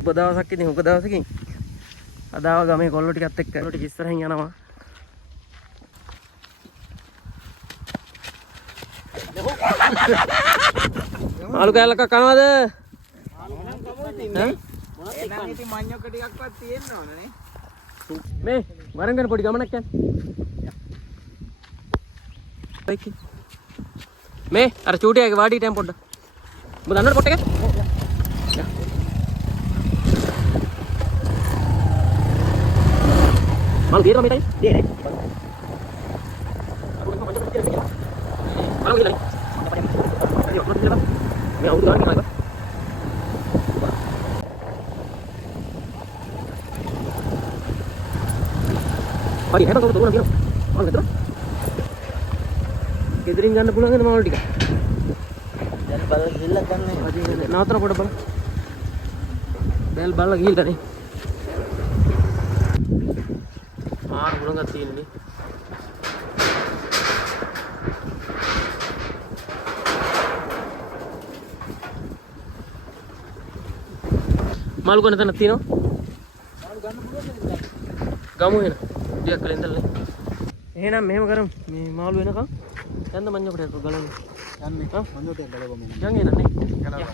ඔබ දවසක් ඉතින් ඔබ දවසකින් අද ආව ගමේ කොල්ලෝ ටිකත් එක්ක කොල්ලෝ ටික ඉස්සරහින් යනවා. ආලු කෑල්ලක් කනවද? එනම් ඉතින් මඤ්ඤොක්ක ටිකක්වත් තියෙන්න ඕනනේ. මේ වරෙන් ගන්න පොඩි ගමනක් යන්න. බයික් මේ අර චූටියාගේ වාඩි ටයිම් පොඩ්ඩ. ඔබ දන්නවද පොට් එක? මම ගියරම මේකයි. දෙන්නේ. මම ගිහලා. මේ අවුරුදු ගානක් නෑ. හරි එහෙනම් කවුද උන කියනවා. මම හිතනවා. ගෙදරින් ගන්න පුළුවන් නේද මාළු ටික? දැන් බලලා ගිහිල්ලා ගන්න. නවත්තන පොඩ බලන්න. බැල් බලලා ගිහිල්ලා නේ. ආර ගුණයක් තියෙන්නේ. මාළු ගන්න තැනක් තියෙනවා. මාළු ගන්න පුළුවන්. ගමු එහෙනම්. ටිකක් කලින් ඉඳලා. එහෙනම් මෙහෙම කරමු. මේ මාළු වෙනකන් යන්න මඤ්ඤොකට යන්න ගලන්න. යන්නේ. හා මඤ්ඤොට ගලවමු. යන් එන්න නේ. ගලවමු.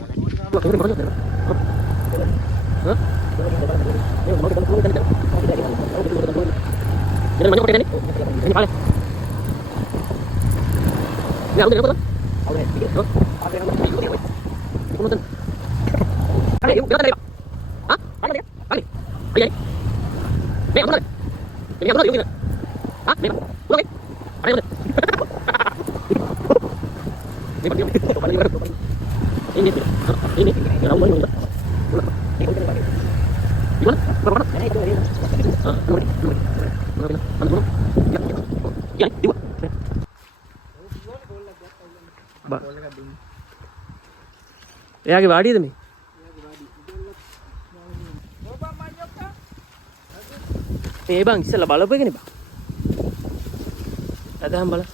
හා? මේ මොකද බලන්න දෙන්න. Jadi banyak pakai ini. Ini paling. Ini aku dapat. Oke, dikit. Ada yang mau. Punten. Kali yuk, kita tadi. Hah? Mana dia? Kali. Ayo. Nih, aku tadi. Ini aku tadi yuk. Hah? Nih. Ulang nih. Ada yang Ini balik. Ini. Ini. Ini aku mau. Gimana? Berapa? Ini itu. එයාගේ වාඩියද මේ? මේ බං ඉස්සෙල්ලා බලපු එකනේ බං. අදහම් බලන්න.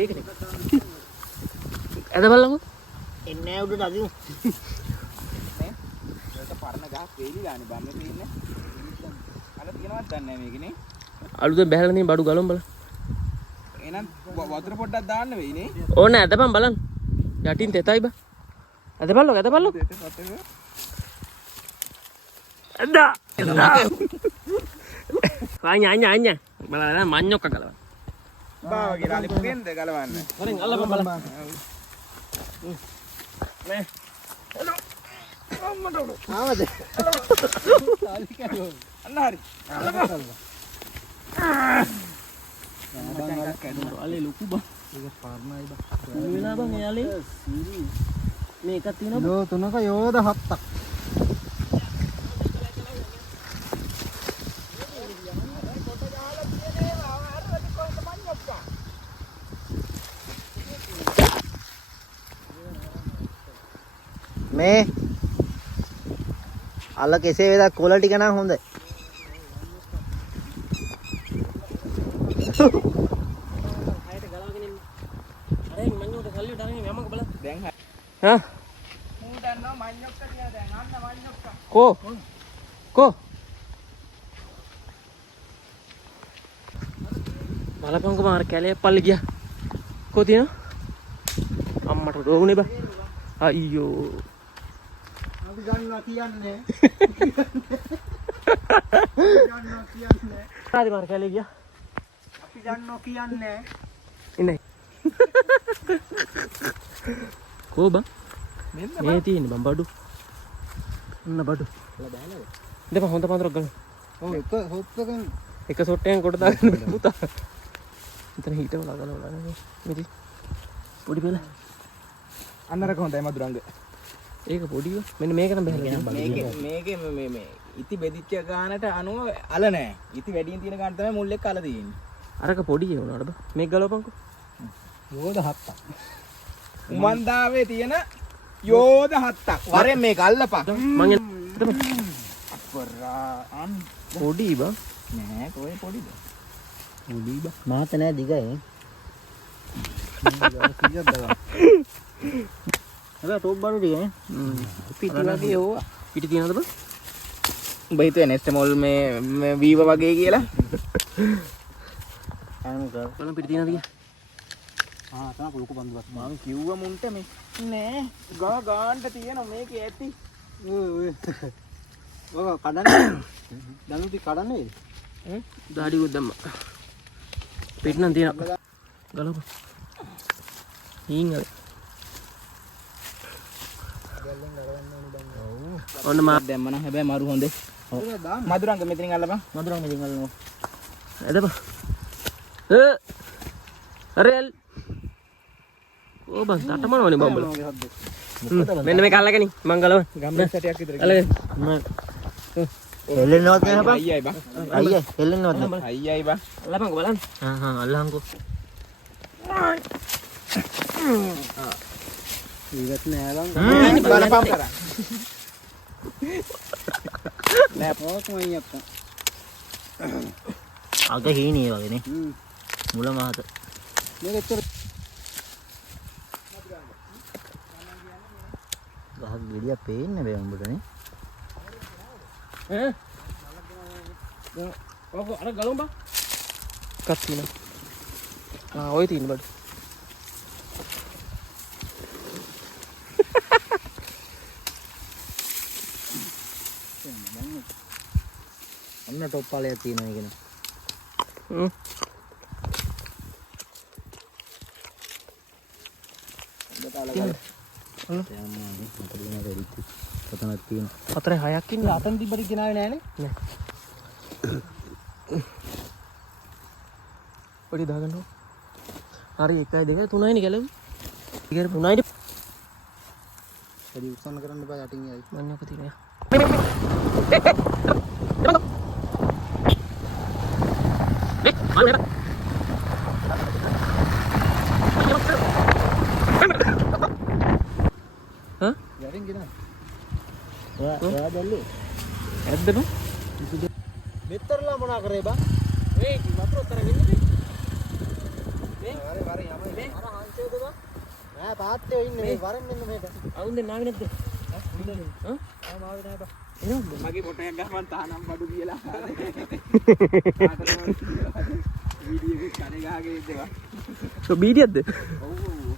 ඒකනේ. අද බලන්නකො. එන්නේ උඩට අදිමු. පරණ ගහක් වෙයිලි ගානේ බන්නේ තියෙන්නේ. අර තියනවත් දන්නේ නැහැ මේකනේ. අලුතෙන් බහැලා තියෙන බඩු ගලමු බලන්න. එහෙනම් වතුර පොඩ්ඩක් දාන්න වෙයිනේ. ඕනේ අදපන් බලන්න. යටින් තෙතයි බා. අදපල්ලෝ අදපල්ලෝ. අදා. අඤ්ඤා. බලන්න මඤ්ඤොක්ක ගලවන්න. බාව කියලා අලිපුගෙන්ද ගලවන්න. වරෙන් අල්ලපන් බලන්න. මේ අම්මට උඩ. ආවද? අන්න හරි. අලේ ලොකු බං. ඒක පාර්ණයි බං. වෙලා බං එයාලේ. මේකක් තියෙනවා. දෝ තුනක යෝධ හත්තක්. මේ අල කෙසේ වෙදක් කොළ ටික නම් හොඳයි. හයට ගලවගෙන ඉන්න. අර මඤ්ඤොට සල්ලියට අරගෙන යමක බලන්න. දැන් හා මූ දන්නවා මඤ්ඤොක්ක කියලා දැන් අන්න මඤ්ඤොක්ක. කෝ බලපංකෝ මාර කැලේ පල්ලි ගියා. කෝ තියෙනවා? අම්මට රෝගුනේ බා. අයියෝ. අපි ගන්නවා කියන්නේ. ආදි මාර කැලේ ගියා. අපි ගන්නවා කියන්නේ. ඉන්නේ. කෝ බං? මෙන්න මේ තියෙන්නේ බං බඩු. අන්න බඩු. දෙපා හොඳ පන්තරක් ගන්න. ඔව් එක හොප්පකින් එක සොට් එකෙන් කොට දාගන්න බෑ පුතා. මෙතන හිටවලා ගලවලා නේ. මෙති. පොඩි බෙල. අන්නරක හොඳයි මදුරංග. ඒක පොඩිව. මෙන්න මේක නම් බහැලා මේකේ මේ ඉති බෙදිච්ච ගානට අනුව අල නැහැ. ඉති වැඩියෙන් තියෙන ගාන තමයි මුල් එක්ක අල තියෙන්නේ. අරක පොඩි වුණාට බා. මේක ගලවපන්කෝ. යෝධ හත්තක්. උමන්දාවේ තියෙන යෝධ හත්තක්. වරෙන් මේක අල්ලපන්. මං අපරා අන් පොඩි බා. නෑ කොයි පොඩිද? පොඩි බා. මාත නෑ දිගයි. හැබැයි ටොප් බඩු ටික නේ. පිටි වගේ ඕවා. පිටි තියනවද බං? උඹ හිතුවේ නෙස්ටමෝල් මේ වීව වගේ කියලා? බලන්න පිටි තියනවද කියලා. තමයි ලොකු බන්දුවක්. මම කිව්වා මුන්ට මේ නෑ ගාන්ට තියෙන මේකේ ඇති. ඔය කඩන්නේ. දනුති කඩන්නේ. දාඩි උත් දැම්මා. පිටි නම් තියනවා. ගලපන්. හීන් අර. ඔන්න මා දැම්ම නම් හැබැයි මරු හොඳේ. මදුරංග මෙතනින් අල්ලපන්. මදුරංග මෙතනින් අල්ලනවා. එදපන්. අරෙල්. ඕ බං තටමනවනේ බම්බල. මෙන්න මේක අල්ලගෙන මං ගලවන්න. ගම්බේ සැටයක් විතර. අල්ලගෙන. හෙල්ලෙන්නවත් නෑ බං. අයියයි බං. අයියයි හෙල්ලෙන්නවත් නෑ. අයියයි බං. අල්ලපන්කෝ බලන්න. අල්ලහන්කෝ. ඉවත් නෑ බං. බලපම් කරා. නෑ පොක් මයියක්. අග හීනේ වගේ නේ. මුල මහත. මේක ඇත්තට ගහ ගෙඩිය පේන්නේ බෑ උඹට නේ. ඔක අර ගලවන්න බං. එකක් තියෙනවා. ඔය තියෙන බඩ. අන්න ටොප් පාලයක් තියෙනවා කියන. කොතනද තියෙන්නේ? හතරේ හයක් ඉන්නේ. අතන් තිබ්බට ගෙනාවේ නෑනේ. නෑ. පොඩි දාගන්නකො. හරි 1 2 3 නේ ගැලවි. ඊගර 3 නේ. පොඩි උත්සන්න කරන්න බෑ යටින් යයි. මන්නක තියෙනවා. යටින් ගෙනා. ඔයා දැල්ලේ. ඇද්දද? මෙතරලා මොනා කරේ බං? මේ වතුර උතර වෙන්නේ. මේ වරේ යමයි. අර හංසේද බං? නෑ තාත්තේ ඉන්නේ මේ වරෙන් මෙන්න මේක. අවුන්දේ නාවේ නැද්ද? මාවේ නෑ බං. එනවද? මගේ පොටයක් ගහමන් තානම් බඩු කියලා. වීඩියෝ එක කඩේ ගහගෙන ඉඳලා. તો බීඩියක්ද? ඔව් ඔව්.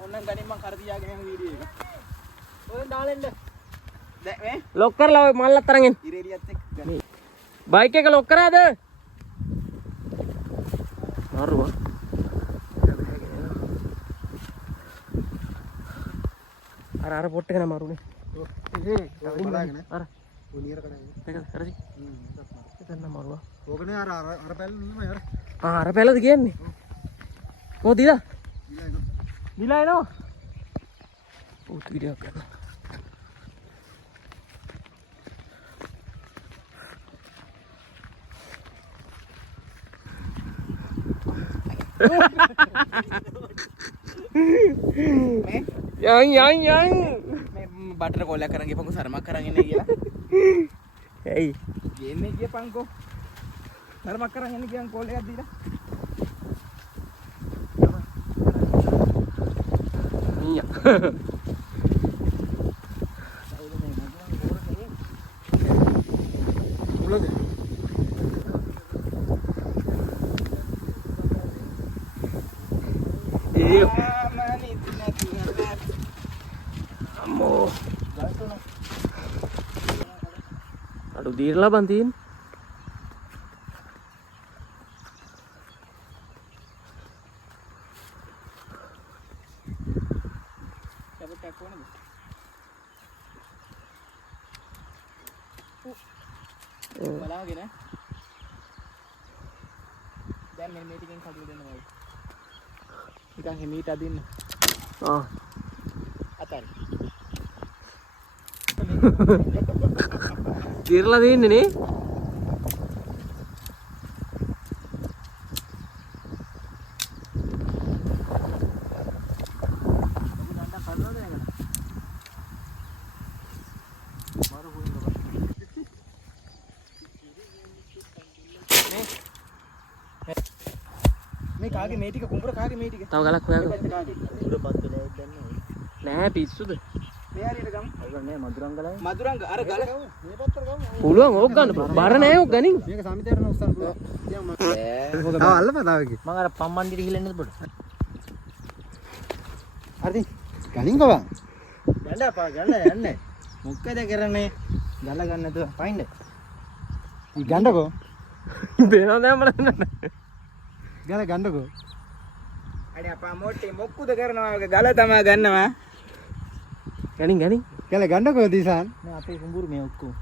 ඕනනම් ගනින් මං කර තියාගෙන යන වීඩියෝ එක. ඔය දාලෙන්න. දැන් මේ ලොක් කරලා ඔය මල්ලත් අරන් එන්න. ඉරේලියත් එක්ක ගන්න. බයික් එක ලොක් කරාද? මාරුවා. අර පොට් එක නම මාරුනේ. බලාගෙන අර ඔලියර කඩන්නේ. ඒක හරිද? ඒක නම මාරුවා. ඕකනේ අර පැල් නියම අර. අර පැලද කියන්නේ? මොකද දිලා? දිලා ඒක. දිලා එනවා. උත් වීඩියෝ කරන්න. yang මේ බටර් කොලයක් කරන් ගියපන්කො සරමක් කරන් එන්නේ කියලා. ඇයි ගේන්නේ ගියපන්කො. සරමක් කරන් එන්නේ කියන් කෝල් එකක් දීලා. iya උලද? iya මනි තුනක් ammo aduh dirlah bantiin බලාගෙන දැන් මේ ටිකෙන් කඩුව දෙන්න වගේ. නිකන් හිමීට අදින්න. ah අතාරි. dirlah ini nih මේ කාගේ මේ ටික කුඹුර කාගේ මේ ටික තව ගලක් හොයාගමු. කාගේ කුඹුර පත් වෙලා ඉන්නේ. නෑ පිස්සුද? මේ හරියට ගමු ඒක නෑ මදුරංගලයි. මදුරංග අර ගල මේ පැත්තට ගමු පුළුවන් ඕක ගන්න. බර නෑ ඕක ගනින්. මේක සමිතයට උස්සන්න පුළුවන් ආ අල්ලපන් තාවකි මම අර පම්මන්දිර ගිහලා ඉන්නද පොඩ. හරි ගනින් ගවන් ගණ්ඩා ගන්න යන්නේ. මොකද කරන්නේ? ගල ගන්න නැතුව පයින්ද. ඊ ගන්නකෝ දෙනවා දැන් බලන්න. ගල ගන්නකෝ අනේ අපා මොට්ටේ මොක්කුද කරනවා වගේ ගල තමයි ගන්නවා ගනින් ගනින්. ගල ගන්නකෝ දිසාන් මේ අපේ කුඹුරු මේ ඔක්කොම.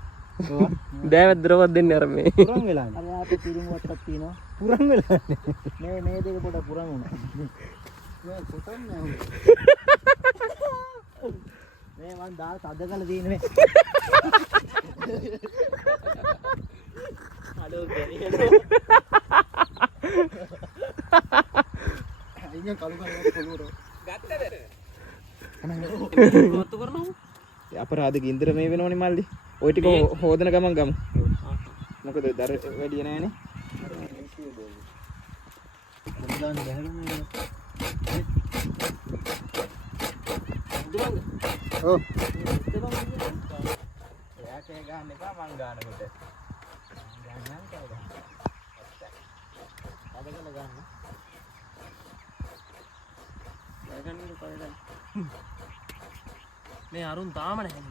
දෑවත් දරවත් දෙන්නේ අර මේ. පුරන් වෙලානේ අර අපේ පිරුමුවටක් තියෙනවා. පුරන් වෙලානේ මේ දෙක පොඩ පුරන් වුණා. මේ කොතන් නෑ මේ මං දා තද කළ තියෙන්නේ. අඩෝ දෙරියෝ. අයියන් කලු කලු පොළොර ගත්තද වත්තු කරනවා. අපරාධ ගින්දර මේ වෙනවනේ මල්ලි ওই ටික හොදන ගමන් ගමු මොකද දර වැඩි නෑනේ ගන්න බැහැලුනේ. ඔව් එයා කේ ගන්න එපා මං ගන්නකොට ගන්නම් කවුද? අද කළ ගන්න. මේ අරුන් තාම නැහැ.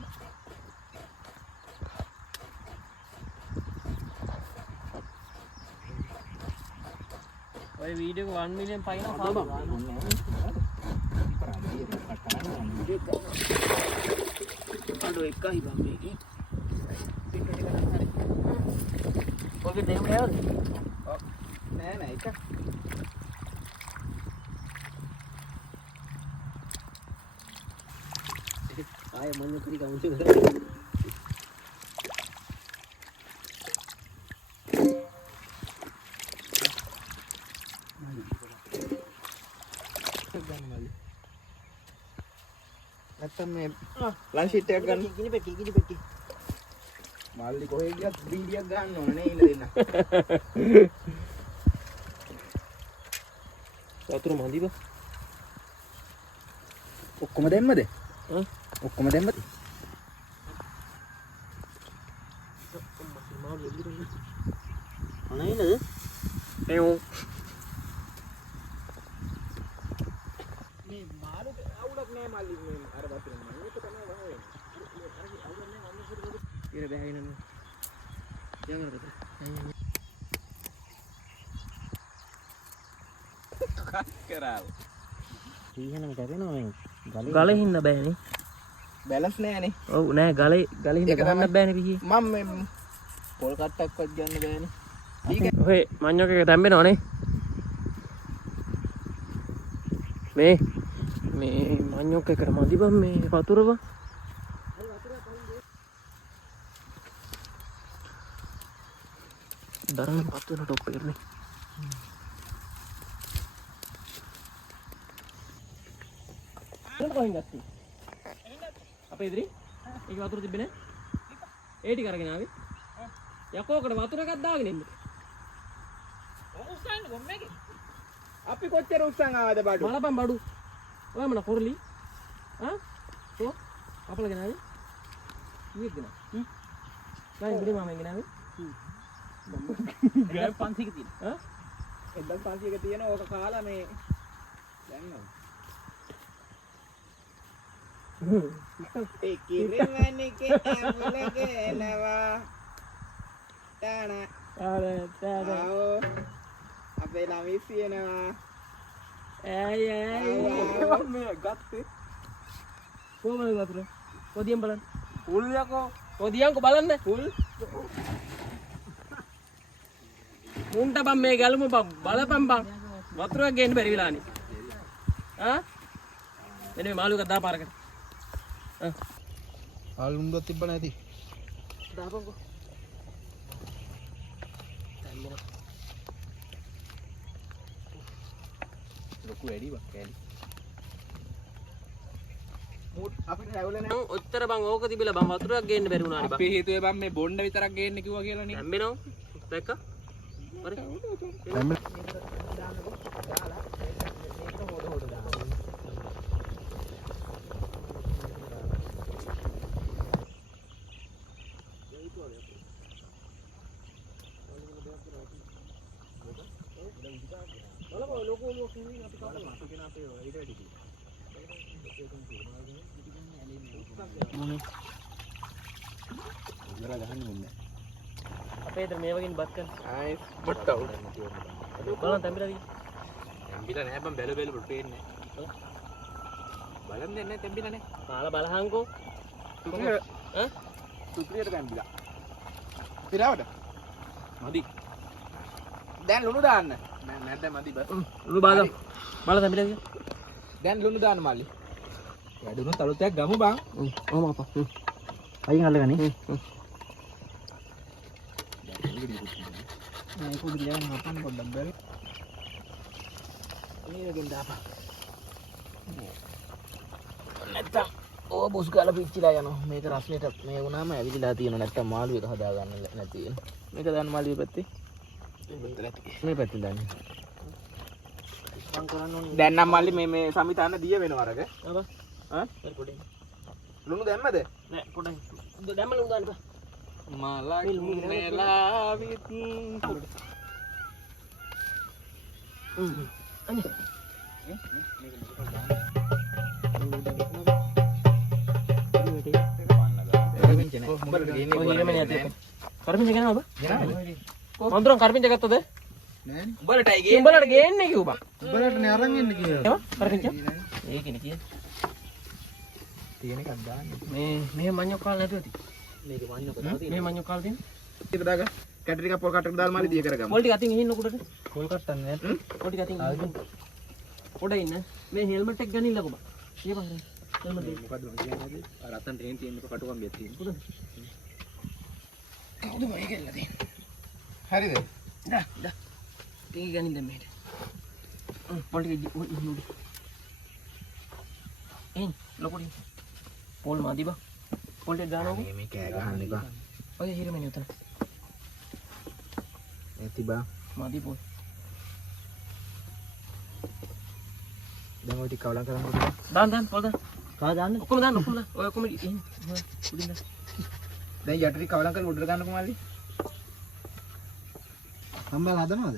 ඔය වීඩියෝ 1 මිලියන් පයින් සාබම්. අඩෝ එකයි බම් මේකේ. ඔගේ දෙමු නේද? නෑ නෑ එක ආයෙ මොන්නේ කිරි කවුන්ට් එක. නැත්තම් මේ ලන්ච් ෂීට් එකක් ගන්න කිනි පෙට්ටි. මල්ලි කොහෙ ගියත් බීඩියක් ගන්න ඕන නේ ඉන්න දෙන්න වතුර මදිව. ඔක්කොම දැම්මද හ්ම් ඔක්කොම දැම්මද අනයිනද? එහො මේ මාළු අවුලක් නෑ මල්ලි මේ අර වතුරෙන් මම මේක තමයි වහවෙන්නේ අර අවුලක් නෑ මම සුදු ඉර බෑගෙන නෝ. යංගරද. කරාව සීහනම කරනවා මේ ගලේ හින්න බෑනේ. බැලන්ස් නෑනේ ඔව් නෑ ගලේ හින්න ඒක ගන්න තමයි. බෑනේ පිහි. මම මේ පොල් කට්ටක්වත් ගන්න බෑනේ ඔය මඤ්ඤොක එක තැම්බෙනවනේ. මේ මඤ්ඤොක එකට මදි බම් මේ වතුරව. දරන්න පත් වෙන ටොප් එකනේ. කොහෙන් ගත්තේ? අපේ ඉදිරි? ඒක වතුර තිබ්බේ නෑ? ඒ ටික අරගෙන ආවේ. යකෝකට වතුර එකක් දාගෙන ඉන්න. උස්සන්න ගොම්මේක. අපි කොච්චර උස්සන් ආවද බඩු බලපන් බඩු. ඔය මොන කොරලි? ආ? කො? අපලගෙන ආවේ? ඊයේද නා? නෑ ඉදිරි මාමෙන් ගෙනාවේ. ගෑම් 500ක තියෙන. ආ? 1500ක තියෙන ඕක කාලා මේ දැන්නවා ඒ කිරිමණිකේ ඇඹුලගෙනවා තාන ආවෝ අපේ ළමයි සියනවා ඇයි මේ ගත්තේ කොහමද වතුර? කොදියෙන් බලන්න. පුල් යකෝ කොදියන්කෝ බලන්න. පුල් මුන්ට බම් මේ ගැලුම බලපන් බං. වතුරක් ගේන්න බැරි වෙලානේ. ආ? එනේ මේ මාළු එකක් දාපාරකට. ආ. ආලුන්ඩුවක් තිබ්බ නැති. දාපන්කෝ. ලොකු වැඩි බක් කෑලි. මූට් අපිට රැවුල නෑ. ඔච්චර බං ඕක තිබිලා බං වතුරක් ගේන්න බැරි වුණානේ බං. අපේ හේතුවේ බම් මේ බොණ්ඩ විතරක් ගේන්න කිව්වා කියලා නේ. හැම්බෙනව. දැක්කා? හරි. දාන්නකො. දාලා මේක හොඩ දාන්න. අපේ ඉතින් මේ වගේ බත් කරන ආයි බට්ටව. බලන්න තැඹිලා දී. තැඹිලා නෑ බම් බැලු පේන්නේ. බලන් දෙන්නේ නැහැ තැඹිලා නෑ. කාලා බලහන්කෝ. ඈ? සුපිරියට තැඹිලා. පිරාවට. මදි. දැන් ලුණු දාන්න. නැද්ද මදි බස්. ලුණු බාලා. බාලා තැඹිලා දී. දැන් ලුණු දාන්න මල්ලි. වැඩුණු තලුතයක් ගමු බං. ඔහොම අපා. අයින් අල්ලගනි. ඒක උඩ ගියාම හපන්න පොඩ්ඩක් බැරි. මේකෙන් දාපන්. නැත්තම් ඕ බොස් ගාලා පිච්චිලා යනවා. මේක රස්නෙට මේ වුණාම ඇවිදලා තියෙනවා. නැත්තම් මාළු එක හදා ගන්න නැති වෙන. මේක දාන්න මාළුවේ පැත්තේ. මේ පැත්තේ දාන්න. මං කරන්න ඕනේ. දැන් නම් මල්ලි මේ සමිතාන්න දිය වෙනවා අරක. අපා. ඈ? හරි පොඩි. ලුණු දැම්මද? නෑ පොඩි. දැම්ම ලුණු දාන්න. මලක් නෙලා විත්. අනේ. කරපිංච ගෙනාවද? මොන්දරන් කරපිංච ගත්තද? නෑනේ. උඹලටයි ගේන්නේ. උඹලට ගේන්නේ කිව්වා. උඹලට නේ අරන් එන්න කියලා. ඒවා කරපිංච. ඒකනේ කියන්නේ. තියෙන එකක් දාන්න. මේ මඤ්ඤොක් කාලා නැතුව ඇති. මේක වන්නක දාලා තියෙනවා. මේ මඤ්ඤොක් කාලා තියෙන. ටික දාගන්න. කැටරි ටිකක් පොල් කට්ටක් දාලා මාළි දිය කරගමු. පොල් ටික අතින් ගිහින් උඩට. පොල් කට්ටක් නෑ. පොල් ටික අතින් ගිහින්. උඩ ඉන්න. මේ හෙල්මට් එක ගනින්නකො බා. ඊපන්. හෙල්මට් එක. මොකද්ද මම කියන්නේ? අර අතන් ට්‍රේන් තියෙන එක කටුකම්බියක් තියෙන. උඩ. කවුද මේ කියලා තියෙන්නේ? හරිද? දා. ටික ගනින්න දැන් මෙහෙට. පොල් ටික උඩ. එන් ලොකුඩි. පොල් මාදි බා. පොල් ටික දානකො. මේ කෑ ගහන්න එපා. ඔය හිරමනේ උතන. ඇති බා. මාදි පොල්. දැන් ඔය ටික කවලම් කරන්න. දාන්න පොල් දාන්න. කා දාන්න. ඔක්කොම දාන්න ඔක්කොම දාන්න. ඔය ඔක්කොම ඉන්න. උඩින් දාන්න. දැන් යට ටික කවලම් කරලා උඩට ගන්නකො මාළි. සම්බල් හදනවද?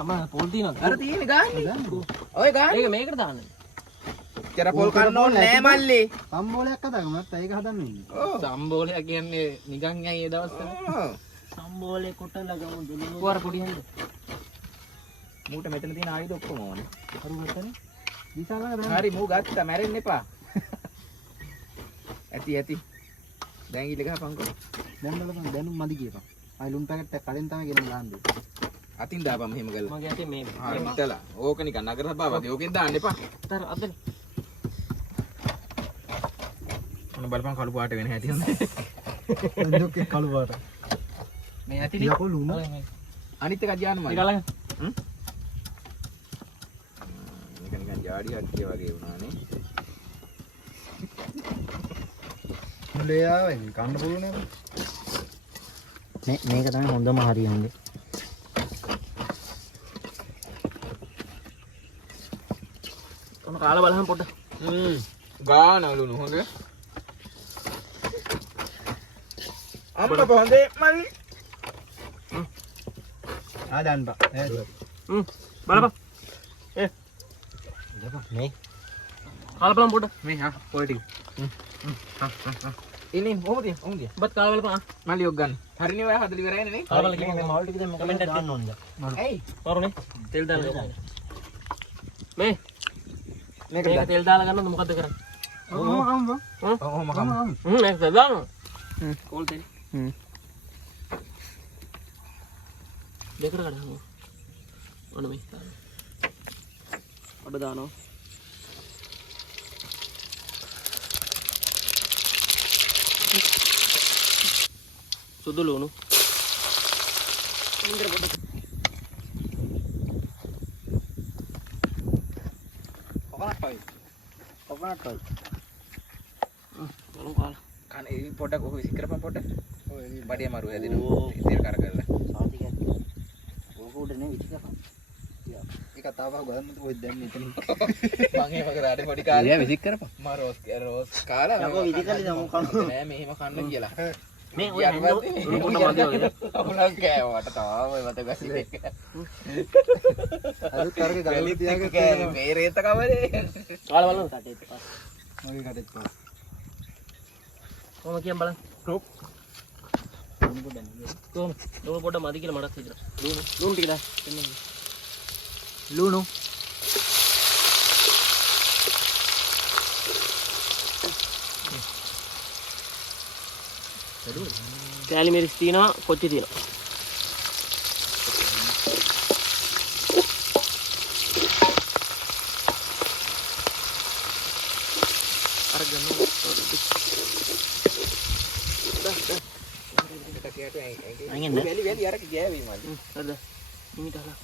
අම්මා පොල් තියනවද? අර තියෙන්නේ ගාන්නේ. ඔය ගාන්නේ. මේක මේකට දාන්න. චර පොල් කන්න ඕනේ නෑ මල්ලි. සම්බෝලයක් හදාගමු නැත්නම් ඒක හදන්න ඉන්නේ. ඔව්. සම්බෝලයක් කියන්නේ නිකන් ඇයි ඒ දවස්වල. ඔව්. සම්බෝලේ කොටලා ගමු දුන්නු. කොහර පොඩි හන්ද. මූට මෙතන තියෙන ආයුධ ඔක්කොම ඕනේ. හරි ගත්තනේ. විශාලව දාන්න. හරි මූ ගත්තා මැරෙන්න එපා. ඇති. දැන් ඊට ගහපන්කො. දැන් බලපන් දැනුම් මදි කියපන්. ආයි ලුණු පැකට් එක කලින් තමයි ගෙනම දාන්න ඕනේ. අතින් දාපන් මෙහෙම කරලා. මගේ අතේ මේ. හරි හිටලා. ඕක නිකන් නගර සභාවගේ ඕකෙන් දාන්න එපා. තර අතන. මොන බලපන් කළු පාට වෙන හැටි හොඳ. දුක්කේ කළු පාට. මේ ඇතිනේ. යකෝ ලුණු. අනිත් එක ධානය මල්ලි. නිකලග. මේක නිකන් ජාඩි අඩිය වගේ වුණානේ. මුලේ ආවෙන් කන්න පුළුවන් නේද? මේක තමයි හොඳම හරියන්නේ. තම කාලා බලහන් පොඩ්ඩක්. ගානලුණු හොඳ. අම්මා පොහොඳේ මල්ලි. ආ දාන්න බා. බලපන්. මේ කාලා බලන් පොඩ්ඩක්. මේ හා පොල් ටික. ඉන්නේ ඔහොමද ඔහොමද. බත් කාලා බලපන්. මල්ලි ඔක් ගන්න. හරිනේ ඔය හදලා ඉවරයිනේ නේ. කාලා බලන්න මේ මාළු ටික දැන් මොකද දාන්න ඕනද? ඇයි වරුනේ. තෙල් දාලා. මේ මේක මේක තෙල් දාලා ගන්නවද මොකද්ද කරන්නේ? ඔහොම කම් බා. ඔහොම කම. මේක තෙල් දානවා. කෝල් තෙල්. දෙකට කඩනවා. ඔන්න මේ. අඩ දානවා. සුදු ලුණු. ඉන්ද්‍ර පොඩ. කොකනට් ඔයි. බලමු කාලා. කන ඒ පොඩක් ඔහොම විසි කරපන් පොඩ. ඔය බඩේ මරු හැදෙනවා. ඉතින් කර කරලා. සාතිකයක්. ඕක උඩ නේ විචිකපන්. එක කතාවක් ගන්න කොහෙද දැන් මෙතන මම එහෙම කරාට පොඩි කාලේ විසික් කරපන් මම රෝස් කාලා යකෝ විදිකලි නම කන නෑ මෙහෙම කන්න කියලා මේ ඔය නැන්ද පොඩ මදිය වගේ අපුණක් කෑවට තාම මත ගස්සිට එක අර තරගේ ගලවලා තියාගෙන කෑවේ මේ රේත කවරේ කාල බලන්න කටේ පස් මගේ කටෙත් පාස් කොහොම කියන් බලන්න කොහොම ලුණු පොඩ මදි කියලා මටත් හිතෙනවා ලුණු ටික දාන්න එන්න ලුණු කෑලි මිරිස් තියෙනවා කොච්චි තියෙනවා අර ගන්න අයින් වැලි අර ගෑවි මල්ලි හරිද නිමිට අහලා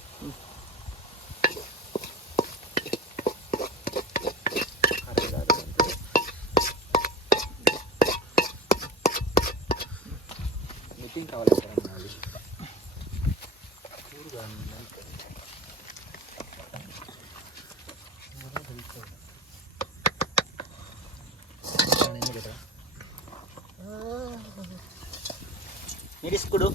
මිටින් කවලා කරන්න ආලි කුරු ගන්න මිරිස් කුඩු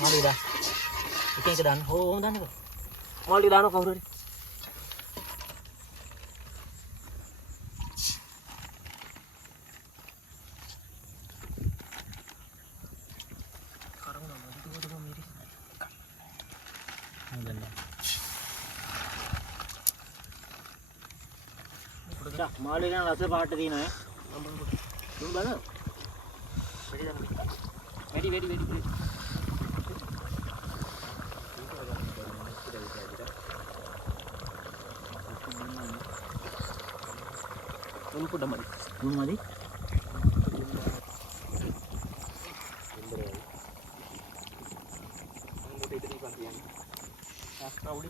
මාළු දාන්න එක එක දාන්න ඕම දාන්නකෝ මාළු දාන්න කවුරු හරි මාළු වෙන රස පාට තියෙනවා දුන්න බලන්න වැඩි වැඩි ලුණු පොඩ මදි ලුණු මදි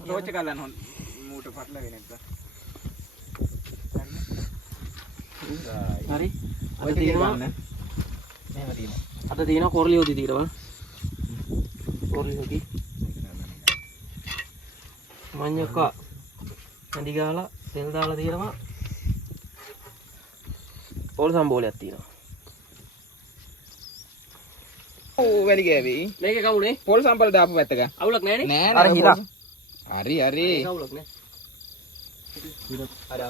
රෝච කලන් හොන් මූට පටලගෙන නැත්තා හරි අද තියෙනවා මෙහෙම තියෙනවා අද තියෙනවා කොරලි හොදි తీරවල කොරලි හොදි මඤ්ඤක ඇඳි ගාලා තෙල් දාලා තියෙනවා පොල් සම්බෝලයක් තියෙනවා ඕ වැලි ගෑවි මේකේ කවුනේ පොල් සම්පල් දාපු පැත්තක අවුලක් නැහනේ නෑ අර හිරා. හරි හරි අවුලක් නැහැ අර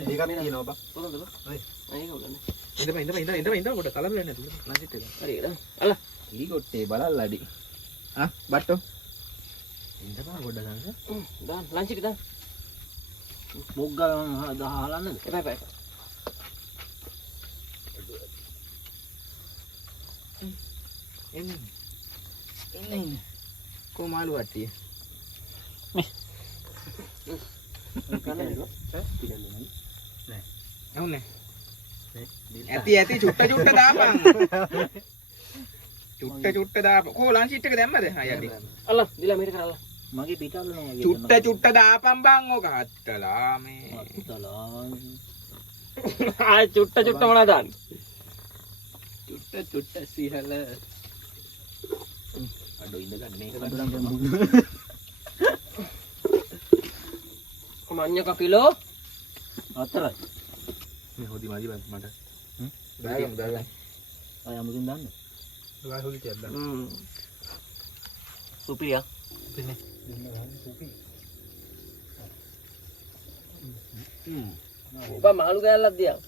දෙකක් තියෙනවා බා කොහොමද බා ඒක අවුලක් ඉඳපන් කොට කලබල වෙන්නේ නැතුව නැසිට එක හරි ඊට අල්ල ඊ කොටේ බලල්ලාඩි ආ බට්ටෝ ඉඳපන් ගොඩ ගන්න දාන්න ලන්ච් එක දාන්න මොක් ගාලා දහලන්නද එපා එපා එන්නේ කොමාලු වට්ටිය එවුනේ ඇති චුට්ට දාපන් චුට්ට දාපන් කෝ ලන්ච් එක දැම්මද අයියටි අල්ල දිලා මෙහෙට කරලා මගේ පිටාල නෑ චුට්ට දාපන් බං ඕක හත්තලා මේ ආ චුට්ට මොනවද දාන්නේ චුට්ට සිහල අඩෝ ඉඳ ගන්න මේක මඤ්ඤක කිලෝ 4යි මේ හොදි මදි මට දාගමු අය අමුතුන් දාන්න ගා හොදි තියක් දාන්න සුපිරියා පින්නේ ඔබ මාළු කෑල්ලක් දියා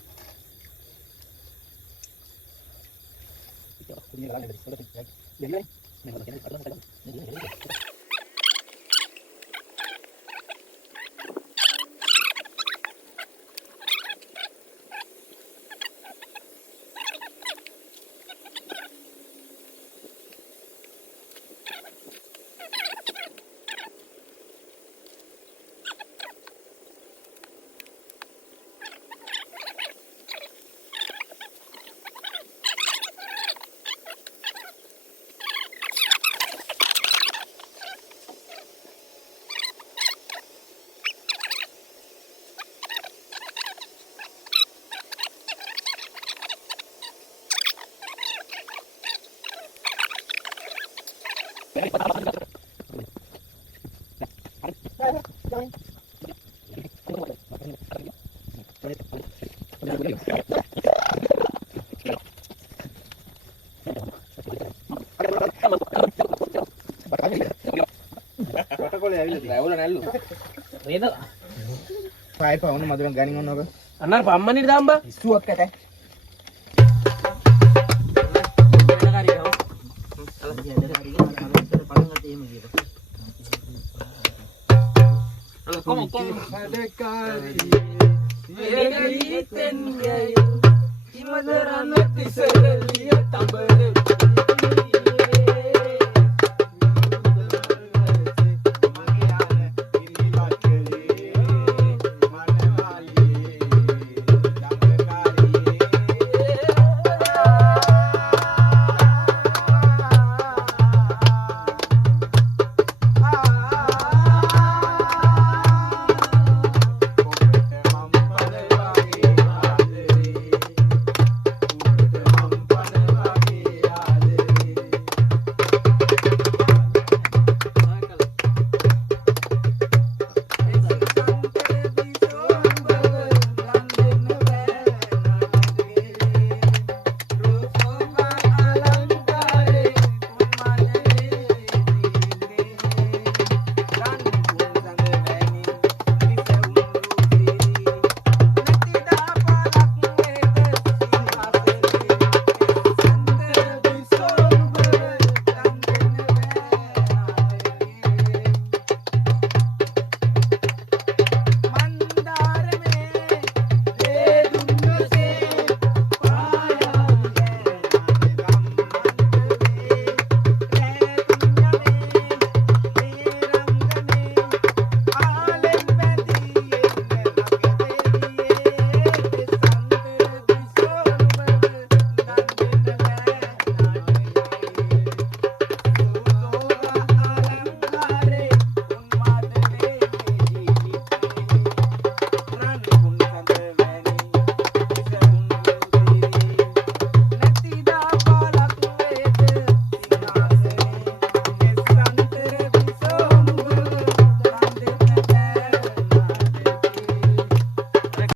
කොටකොලේ ඇවිල්ලා රැවුල නැල්ලු නේද පායි පාවුන මදුරන් ගණන් ඕනක අන්න පම්මනිට දාම්බා ඉස්සුවක් ඇත ඉමදරන්න තිසරලිය තඹ